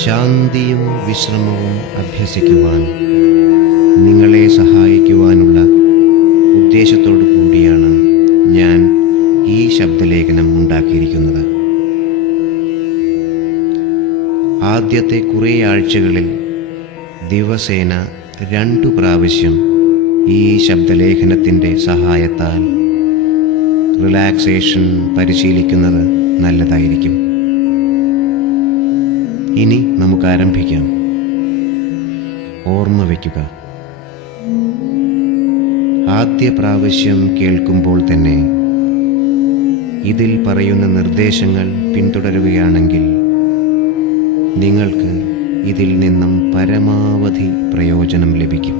ശാന്തിയും വിശ്രമവും അഭ്യസിക്കുവാൻ നിങ്ങളെ സഹായിക്കുവാനുള്ള ഉദ്ദേശത്തോടു കൂടിയാണ് ഞാൻ ഈ ശബ്ദലേഖനം ഉണ്ടാക്കിയിരിക്കുന്നത്. ആദ്യത്തെ കുറേ ആഴ്ചകളിൽ ദിവസേന 2 പ്രാവശ്യം ഈ ശബ്ദലേഖനത്തിൻ്റെ സഹായത്താൽ റിലാക്സേഷൻ പരിശീലിക്കുന്നത് നല്ലതായിരിക്കും. ഇനി നമുക്ക് ആരംഭിക്കാം. ഓർമ്മ വയ്ക്കുക, ആദ്യ പ്രാവശ്യം കേൾക്കുമ്പോൾ തന്നെ ഇതിൽ പറയുന്ന നിർദ്ദേശങ്ങൾ പിന്തുടരുകയാണെങ്കിൽ നിങ്ങൾക്ക് ഇതിൽ നിന്നും പരമാവധി പ്രയോജനം ലഭിക്കും.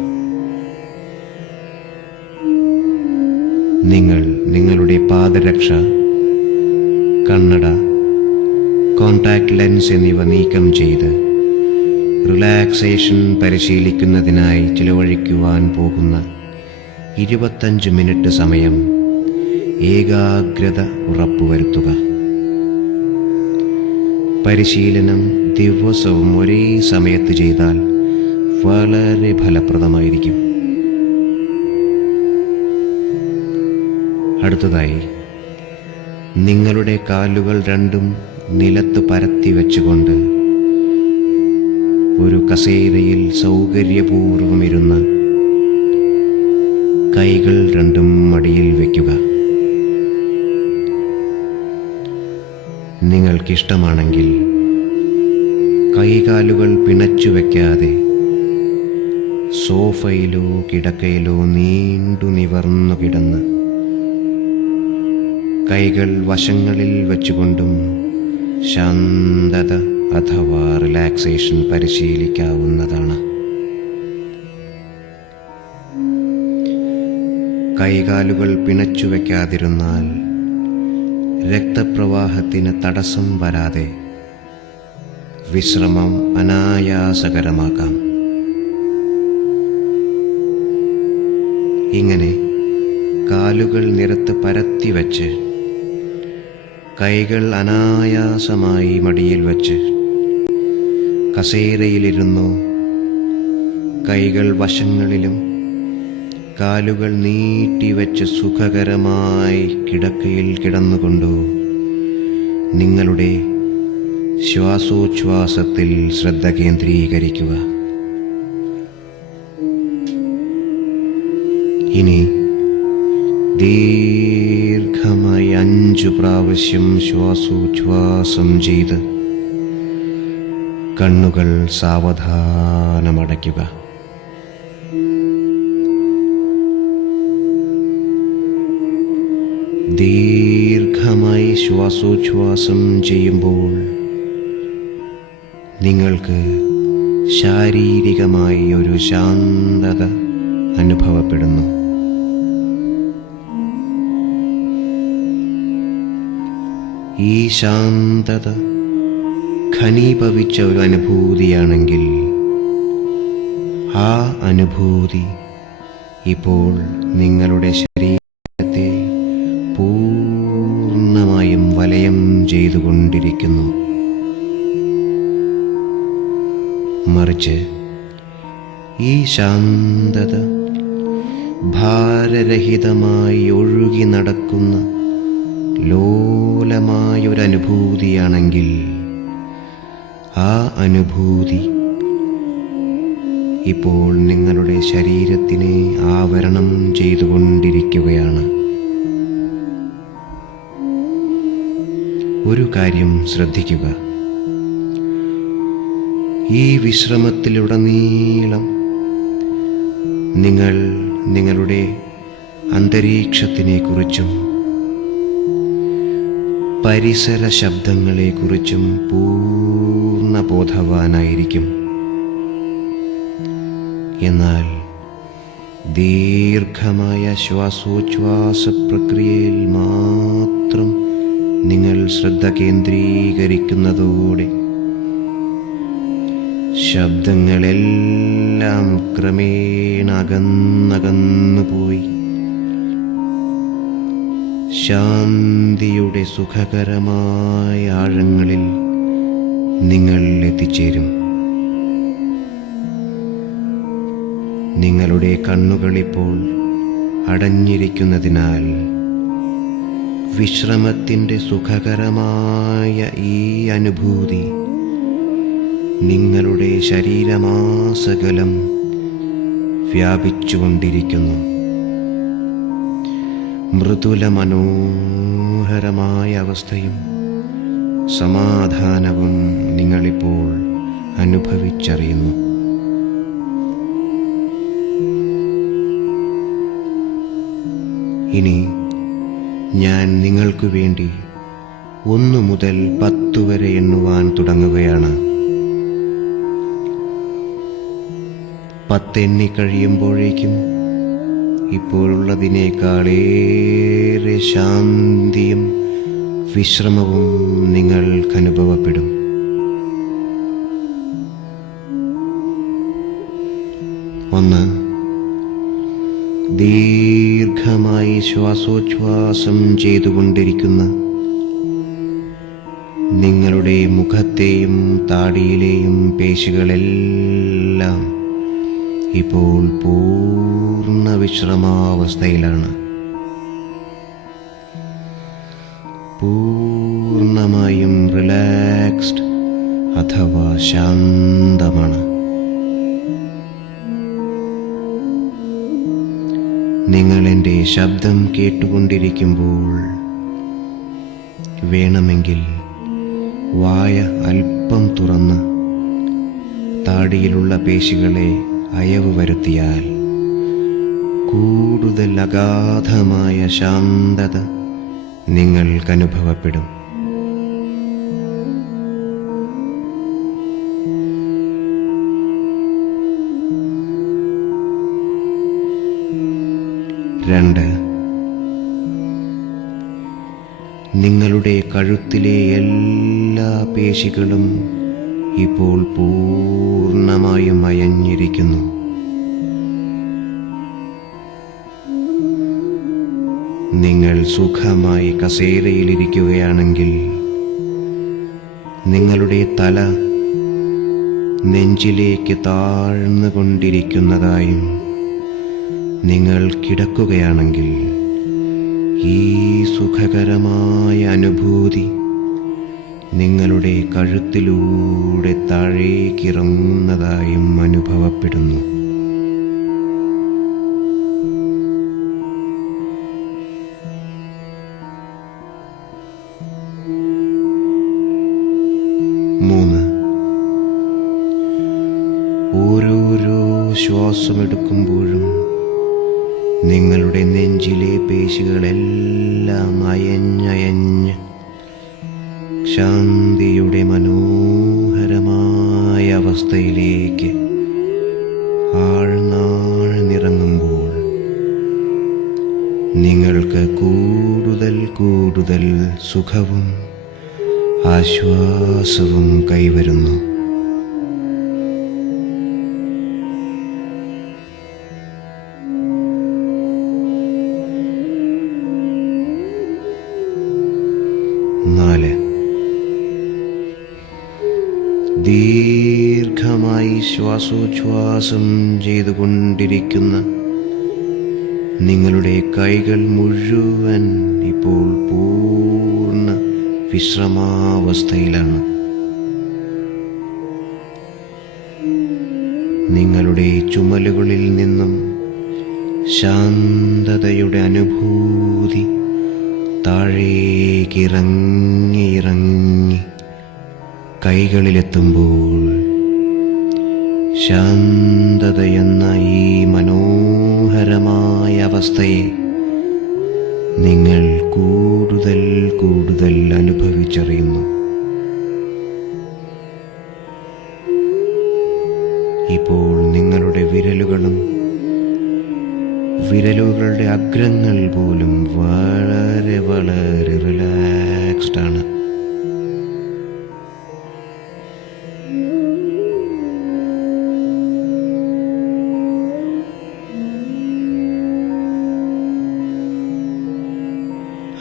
നിങ്ങൾ നിങ്ങളുടെ പാദരക്ഷ, കണ്ണട, കോൺടാക്ട് ലെൻസ് എന്നിവ നീക്കം ചെയ്ത് റിലാക്സേഷൻ പരിശീലിക്കുന്നതിനായി ചിലവഴിക്കുവാൻ പോകുന്ന 25 മിനിറ്റ് സമയം ഏകാഗ്രത ഉറപ്പുവരുത്തുക. പരിശീലനം ദിവസവും ഒരേ സമയത്ത് ചെയ്താൽ വളരെ ഫലപ്രദമായിരിക്കും. അടുത്തതായി നിങ്ങളുടെ കാലുകൾ രണ്ടും നിലത്ത് പരത്തി വെച്ചുകൊണ്ട് ഒരു കസേരയിൽ സൗകര്യപൂർവ്വം ഇരുന്ന് കൈകൾ രണ്ടും മടിയിൽ വയ്ക്കുക. നിങ്ങൾക്കിഷ്ടമാണെങ്കിൽ കൈകാലുകൾ പിണച്ചു വയ്ക്കാതെ സോഫയിലോ കിടക്കയിലോ നീണ്ടു നിവർന്നു കിടന്ന് കൈകൾ വശങ്ങളിൽ വെച്ചുകൊണ്ടും ശാന്തത അഥവാ റിലാക്സേഷൻ പരിശീലിക്കാവുന്നതാണ്. കൈകാലുകൾ പിണച്ചു വയ്ക്കാതിരുന്നാൽ രക്തപ്രവാഹത്തിന് തടസ്സം വരാതെ വിശ്രമം അനായാസകരമാക്കാം. ഇങ്ങനെ കാലുകൾ നിലത്ത് പരത്തി വച്ച് കൈകൾ അനായാസമായി മടിയിൽ വച്ച് കസേരയിലിരുന്നോ കൈകൾ വശങ്ങളിലും കാലുകൾ നീട്ടിവെച്ച് സുഖകരമായി കിടക്കയിൽ കിടന്നുകൊണ്ടോ നിങ്ങളുടെ ശ്വാസോച്ഛ്വാസത്തിൽ ശ്രദ്ധ കേന്ദ്രീകരിക്കുക. ഇനി ദീർഘമായി 5 പ്രാവശ്യം ശ്വാസോച്ഛ്വാസം ചെയ്ത് കണ്ണുകൾ സാവധാനമടയ്ക്കുക. ദീർഘമായി ശ്വാസോച്ഛ്വാസം ചെയ്യുമ്പോൾ നിങ്ങൾക്ക് ശാരീരികമായി ഒരു ശാന്തത അനുഭവപ്പെടുന്നു. ഈ ശാന്തത ഘനീഭവിച്ച ഒരു അനുഭൂതിയാണെങ്കിൽ ആ അനുഭൂതി ഇപ്പോൾ നിങ്ങളുടെ ശരീരത്തെ പൂർണ്ണമായും വലയം ചെയ്തുകൊണ്ടിരിക്കുന്നു. മറിച്ച് ഈ ശാന്തത ഭാരരഹിതമായി ഒഴുകി നടക്കുന്ന ലോലമായൊരനുഭൂതിയാണെങ്കിൽ ആ അനുഭൂതി ഇപ്പോൾ നിങ്ങളുടെ ശരീരത്തിനെ ആവരണം ചെയ്തുകൊണ്ടിരിക്കുകയാണ്. ഒരു കാര്യം ശ്രദ്ധിക്കുക, ഈ വിശ്രമത്തിലുടനീളം നിങ്ങൾ നിങ്ങളുടെ അന്തരീക്ഷത്തിനെക്കുറിച്ചും പരിസര ശബ്ദങ്ങളെക്കുറിച്ചും പൂർണ്ണ ബോധവാനായിരിക്കും. എന്നാൽ ദീർഘമായ ശ്വാസോച്ഛ്വാസ പ്രക്രിയയിൽ മാത്രം നിങ്ങൾ ശ്രദ്ധ കേന്ദ്രീകരിക്കുന്നതോടെ ശബ്ദങ്ങളെല്ലാം ക്രമേണ അകന്നകന്നു പോയി ശാന്തിയുടെ സുഖകരമായ ആഴങ്ങളിൽ നിങ്ങൾ എത്തിച്ചേരും. നിങ്ങളുടെ കണ്ണുകളിപ്പോൾ അടഞ്ഞിരിക്കുന്നതിനാൽ വിശ്രമത്തിൻ്റെ സുഖകരമായ ഈ അനുഭൂതി നിങ്ങളുടെ ശരീരമാസകലം വ്യാപിച്ചുകൊണ്ടിരിക്കുന്നു. മൃദുല മനോഹരമായ അവസ്ഥയും സമാധാനവും നിങ്ങളിപ്പോൾ അനുഭവിച്ചറിയുന്നു. ഇനി ഞാൻ നിങ്ങൾക്കു വേണ്ടി 1 മുതൽ 10 വരെ എണ്ണുവാൻ തുടങ്ങുകയാണ്. 10 എണ്ണിക്കഴിയുമ്പോഴേക്കും ഇപ്പോഴുള്ളതിനേക്കാളേറെ ശാന്തിയും വിശ്രമവും നിങ്ങൾക്കനുഭവപ്പെടും. 1. ദീർഘമായി ശ്വാസോച്ഛ്വാസം ചെയ്തുകൊണ്ടിരിക്കുന്ന നിങ്ങളുടെ മുഖത്തെയും താടിയിലെയും പേശികളെല്ലാം ഇപ്പോൾ പൂർണ്ണ വിശ്രമാവസ്ഥയിലാണ്. പൂർണ്ണമായും റിലാക്സ്ഡ് അഥവാ ശാന്തമാണ്. നിങ്ങൾ എൻ്റെ ശബ്ദം കേട്ടുകൊണ്ടിരിക്കുമ്പോൾ വേണമെങ്കിൽ വായ അല്പം തുറന്ന് താടിയിലുള്ള പേശികളെ അയവ് വരുത്തിയാൽ കൂടുതൽ അഗാധമായ ശാന്തത നിങ്ങൾക്കനുഭവപ്പെടും. രണ്ട്, നിങ്ങളുടെ കഴുത്തിലെ എല്ലാ പേശികളും ഇപ്പോൾ പൂർണ്ണമായും അയഞ്ഞിരിക്കുന്നു. നിങ്ങൾ സുഖമായി കസേരയിലിരിക്കുകയാണെങ്കിൽ നിങ്ങളുടെ തല നെഞ്ചിലേക്ക് താഴ്ന്നുകൊണ്ടിരിക്കുന്നതായും, നിങ്ങൾ കിടക്കുകയാണെങ്കിൽ ഈ സുഖകരമായ അനുഭൂതി നിങ്ങളുടെ കഴുത്തിലൂടെ താഴേക്കിറങ്ങുന്നതായും അനുഭവപ്പെടുന്നു. മൂന്ന്, ഓരോരോ ശ്വാസമെടുക്കുമ്പോഴും നിങ്ങളുടെ നെഞ്ചിലെ പേശികളെല്ലാം അയഞ്ഞയഞ്ഞ് ശാന്തിയുടെ മനോഹരമായ അവസ്ഥയിലേക്ക് ആഴ്ന്നാഴ്ന്നിറങ്ങുമ്പോൾ നിങ്ങൾക്ക് കൂടുതൽ കൂടുതൽ സുഖവും ആശ്വാസവും കൈവരുന്നു. നാല്, ദീർഘമായി ശ്വാസോച്ഛ്വാസം ചെയ്തുകൊണ്ടിരിക്കുന്ന നിങ്ങളുടെ കൈകൾ മുഴുവൻ ഇപ്പോൾ പൂർണ്ണ വിശ്രമാവസ്ഥയിലാണ്. നിങ്ങളുടെ ചുമലുകളിൽ നിന്നും ശാന്തതയുടെ അനുഭൂതി താഴേക്കിറങ്ങി കൈകളിലെത്തുമ്പോൾ ശാന്തതയെന്ന ഈ മനോഹരമായ അവസ്ഥയെ നിങ്ങൾ കൂടുതൽ കൂടുതൽ അനുഭവിച്ചറിയുന്നു. ഇപ്പോൾ നിങ്ങളുടെ വിരലുകളുടെ അഗ്രങ്ങൾ പോലും വളരെ വളരെ റിലാക്സ്ഡ് ആണ്.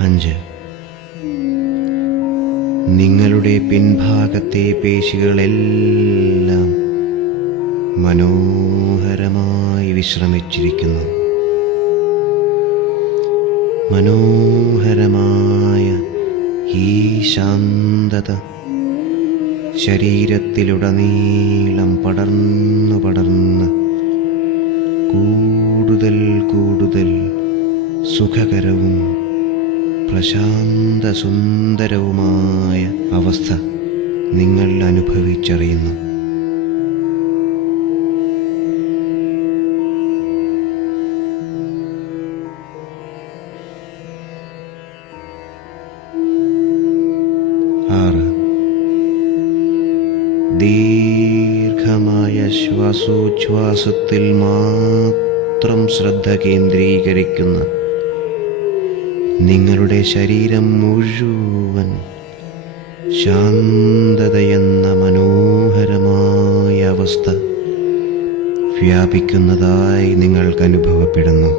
5. നിങ്ങളുടെ പിൻഭാഗത്തെ പേശികളെല്ലാം മനോഹരമായി വിശ്രമിച്ചിരിക്കുന്നു. മനോഹരമായ ഈ ശാന്തത ശരീരത്തിലുടനീളം പടർന്ന് പടർന്ന് കൂടുതൽ കൂടുതൽ സുഖകരവും പ്രശാന്ത സുന്ദരവുമായ അവസ്ഥ നിങ്ങൾ അനുഭവിച്ചറിയുന്നു. ദീർഘമായ ശ്വാസോച്ഛ്വാസത്തിൽ മാത്രം ശ്രദ്ധ കേന്ദ്രീകരിക്കുന്ന നിങ്ങളുടെ ശരീരം മുഴുവൻ ശാന്തതയെന്ന മനോഹരമായ അവസ്ഥ വ്യാപിക്കുന്നതായി നിങ്ങൾക്ക് അനുഭവപ്പെടുന്നു.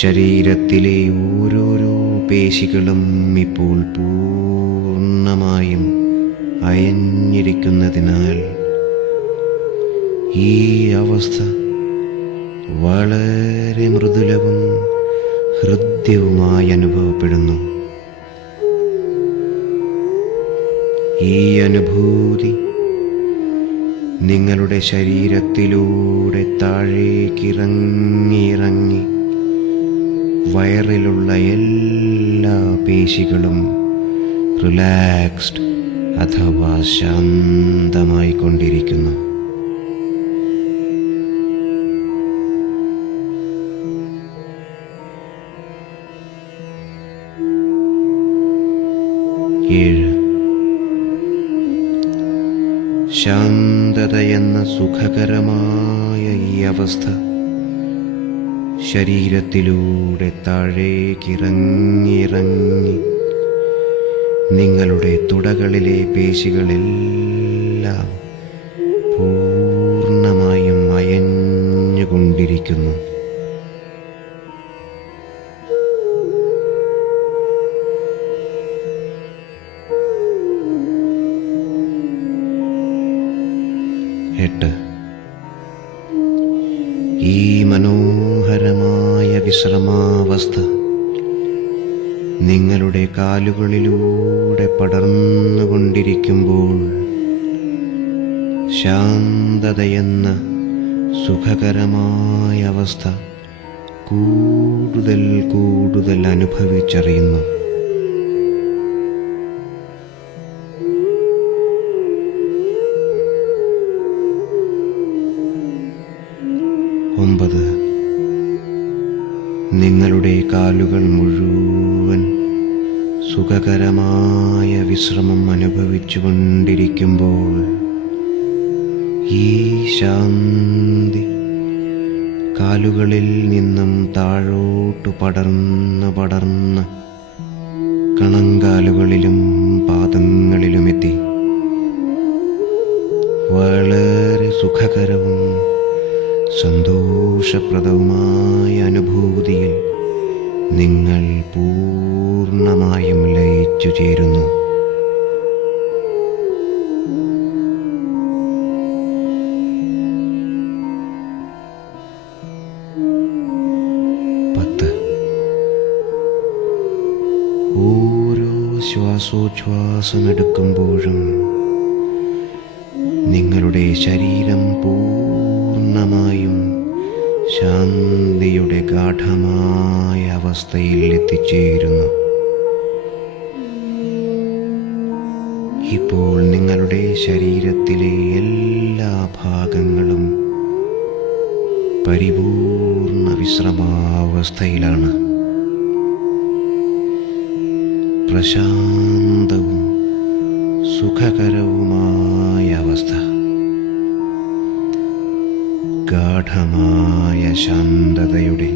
ശരീരത്തിലെ ഓരോരോ പേശികളും ഇപ്പോൾ പൂർണ്ണമായും അയഞ്ഞിരിക്കുന്നതിനാൽ ഈ അവസ്ഥ വളരെ മൃദുലവും ഹൃദ്യവുമായി അനുഭവപ്പെടുന്നു. ഈ അനുഭൂതി നിങ്ങളുടെ ശരീരത്തിലൂടെ താഴേക്കിറങ്ങി വയറിലുള്ള എല്ലാ പേശികളും റിലാക്സ്ഡ് അഥവാ ശാന്തമായി കൊണ്ടിരിക്കുന്നു. ശാന്തത എന്ന സുഖകരമായ ഈ അവസ്ഥ ശരീരത്തിലൂടെ താഴേക്കിറങ്ങി നിങ്ങളുടെ തുടകളിലെ പേശികളെല്ലാം പൂർണ്ണമായും അയഞ്ഞുകൊണ്ടിരിക്കുന്നു. ഈ മനോഹരമായ വിശ്രമാവസ്ഥ നിങ്ങളുടെ കാലുകളിലൂടെ പടർന്നുകൊണ്ടിരിക്കുമ്പോൾ ശാന്തതയെന്ന സുഖകരമായ അവസ്ഥ കൂടുതൽ കൂടുതൽ അനുഭവിച്ചറിയുന്നു. നിങ്ങളുടെ കാലുകൾ മുഴുവൻ സുഖകരമായ വിശ്രമം അനുഭവിച്ചുകൊണ്ടിരിക്കുമ്പോൾ ഈ ശാന്തി കാലുകളിൽ നിന്നും താഴോട്ടു പടർന്ന് കണങ്കാലുകളിലും പാദങ്ങളിലുമെത്തി വളരെ സുഖകരവും സന്തോഷപ്രദവുമായ അനുഭൂതിയിൽ നിങ്ങൾ പൂർണ്ണമായും ലയിച്ചു ചേരുന്നു. ഓരോ ശ്വാസോച്ഛ്വാസമെടുക്കുമ്പോഴും നിങ്ങളുടെ ശരീരം പൂർണ്ണമായും ശാന്തിയുടെ ഗാഢമായ അവസ്ഥയിൽ എത്തിച്ചേരുന്നു. ഇപ്പോൾ നിങ്ങളുടെ ശരീരത്തിലെ എല്ലാ ഭാഗങ്ങളും പരിപൂർണ വിശ്രമാവസ്ഥയിലാണ്. പ്രശാന്തവും സുഖകരവുമായ അവസ്ഥ. ഗാഢമായ ശാന്തതയുടെ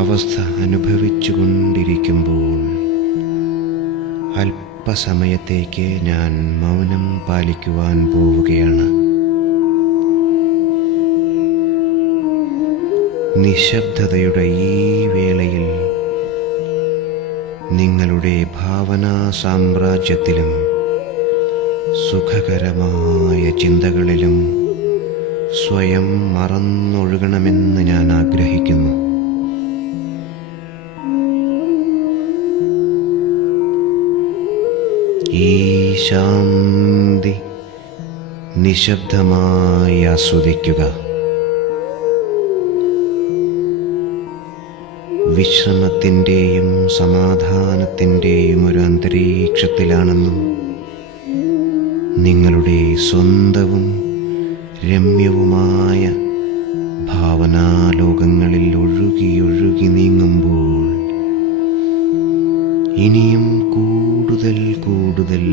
അവസ്ഥ അനുഭവിച്ചുകൊണ്ടിരിക്കുമ്പോൾ അല്പസമയത്തേക്ക് ഞാൻ മൗനം പാലിക്കുവാൻ പോവുകയാണ്. നിശബ്ദതയുടെ ഈ വേളയിൽ നിങ്ങളുടെ ഭാവനാ സാമ്രാജ്യത്തിലും സുഖകരമായ ചിന്തകളിലും സ്വയം മറന്നൊഴുകണമെന്ന് ഞാൻ ആഗ്രഹിക്കുന്നു. ഈ ശാന്തി നിശബ്ദമായി ആസ്വദിക്കുക. വിശ്രമത്തിൻ്റെയും സമാധാനത്തിൻ്റെയും ഒരു അന്തരീക്ഷത്തിലാണെന്നും നിങ്ങളുടെ സ്വന്തവും രമ്യവുമായ ഭാവനാലോകങ്ങളിൽ ഒഴുകി നീങ്ങുമ്പോൾ ഇനിയും കൂടുതൽ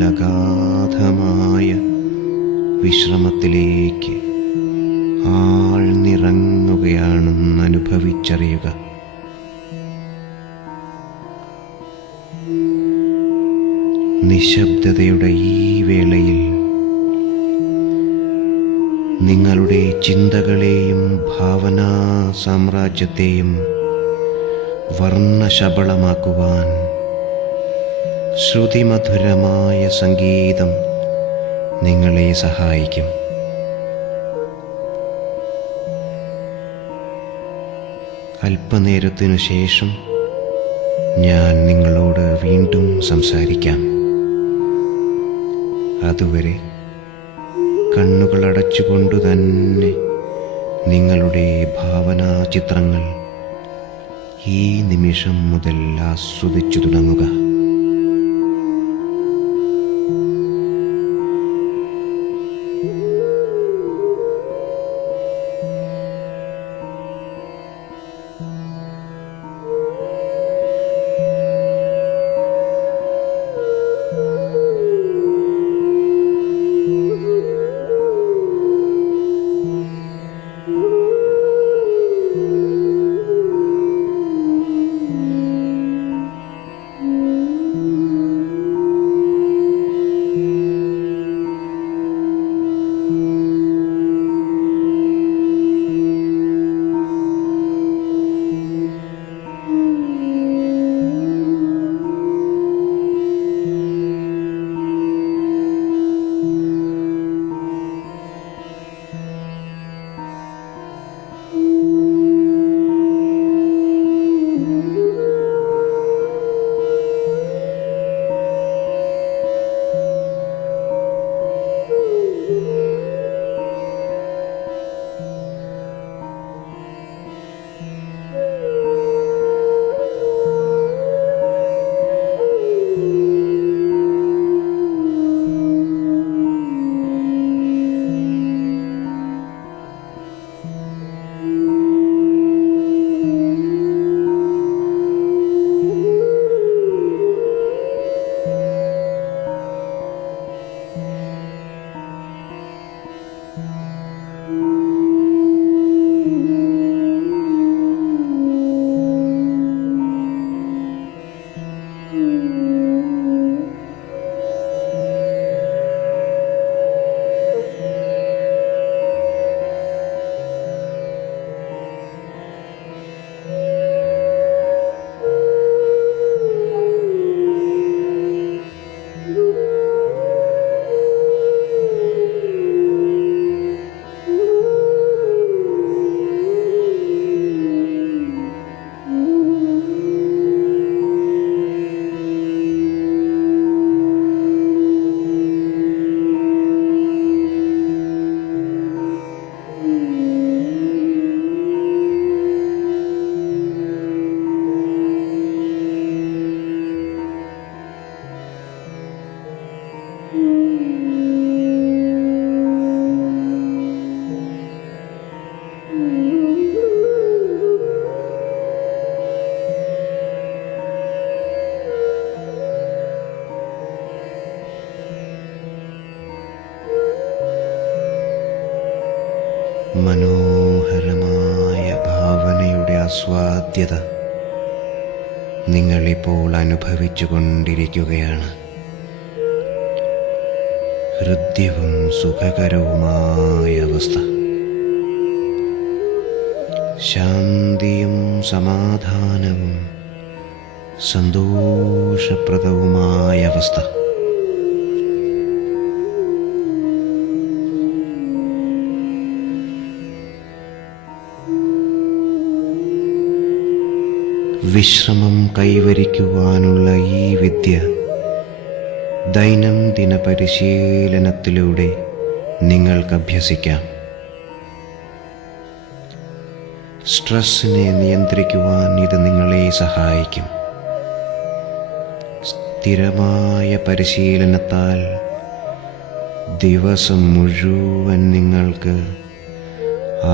അഗാധമായ വിശ്രമത്തിലേക്ക് ആഴ്ന്നിറങ്ങുകയാണെന്ന് അനുഭവിച്ചറിയുക. നിശബ്ദതയുടെ ഈ വേളയിൽ നിങ്ങളുടെ ചിന്തകളെയും ഭാവനാ സാമ്രാജ്യത്തെയും വർണ്ണശബളമാക്കുവാൻ ശ്രുതിമധുരമായ സംഗീതം നിങ്ങളെ സഹായിക്കും. അല്പനേരത്തിനു ശേഷം ഞാൻ നിങ്ങളോട് വീണ്ടും സംസാരിക്കാം. അതുവരെ കണ്ണുകളടച്ചുകൊണ്ടു തന്നെ നിങ്ങളുടെ ഭാവനാ ചിത്രങ്ങൾ ഈ നിമിഷം മുതൽ ആസ്വദിച്ചു തുടങ്ങുക. മനോഹരമായ ഭാവനയുടെ ആസ്വാദ്യത നിങ്ങളിപ്പോൾ അനുഭവിച്ചു കൊണ്ടിരിക്കുകയാണ്. ഹൃദ്യവും സുഖകരവുമായ അവസ്ഥ. ശാന്തിയും സമാധാനവും സന്തോഷപ്രദവുമായ അവസ്ഥ. വിശ്രമം കൈവരിക്കുവാനുള്ള ഈ വിദ്യ ദൈനംദിന പരിശീലനത്തിലൂടെ നിങ്ങൾക്ക് അഭ്യസിക്കാം. സ്ട്രെസ്സിനെ നിയന്ത്രിക്കുവാൻ ഇത് നിങ്ങളെ സഹായിക്കും. സ്ഥിരമായ പരിശീലനത്താൽ ദിവസം മുഴുവൻ നിങ്ങൾക്ക്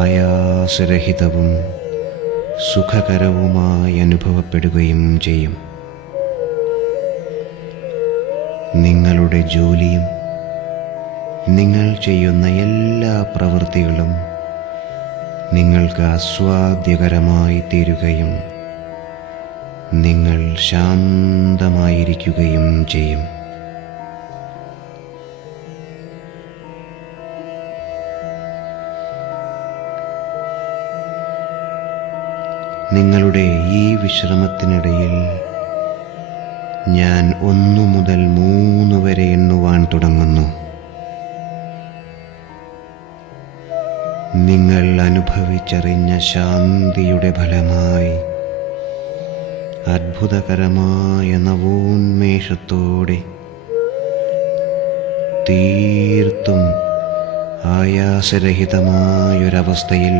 ആയാസരഹിതവും സുഖകരവുമായി അനുഭവപ്പെടുകയും ചെയ്യും. നിങ്ങളുടെ ജോലിയും നിങ്ങൾ ചെയ്യുന്ന എല്ലാ പ്രവൃത്തികളും നിങ്ങൾക്ക് ആസ്വാദ്യകരമായി തീരുകയും നിങ്ങൾ ശാന്തമായിരിക്കുകയും ചെയ്യും. നിങ്ങളുടെ ഈ വിശ്രമത്തിനിടയിൽ ഞാൻ 1 മുതൽ 3 വരെ എണ്ണുവാൻ തുടങ്ങുന്നു. നിങ്ങൾ അനുഭവിച്ചറിഞ്ഞ ശാന്തിയുടെ ഫലമായി അത്ഭുതകരമായ നവോന്മേഷത്തോടെ തീർത്തും ആയാസരഹിതമായൊരവസ്ഥയിൽ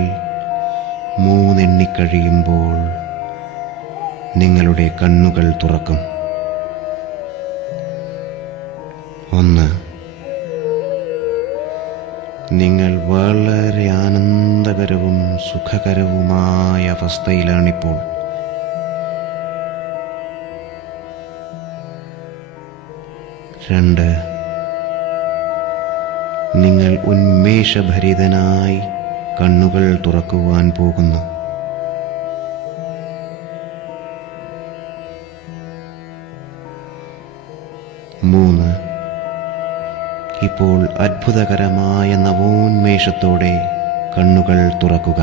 3 എണ്ണിക്കഴിയുമ്പോൾ നിങ്ങളുടെ കണ്ണുകൾ തുറക്കും. 1. നിങ്ങൾ വളരെ ആനന്ദകരവും സുഖകരവുമായ അവസ്ഥയിലാണിപ്പോൾ. 2. നിങ്ങൾ ഉന്മേഷഭരിതനായി കണ്ണുകൾ തുറക്കുവാൻ പോകുന്നു. 3. ഇപ്പോൾ അത്ഭുതകരമായ നവോന്മേഷത്തോടെ കണ്ണുകൾ തുറക്കുക.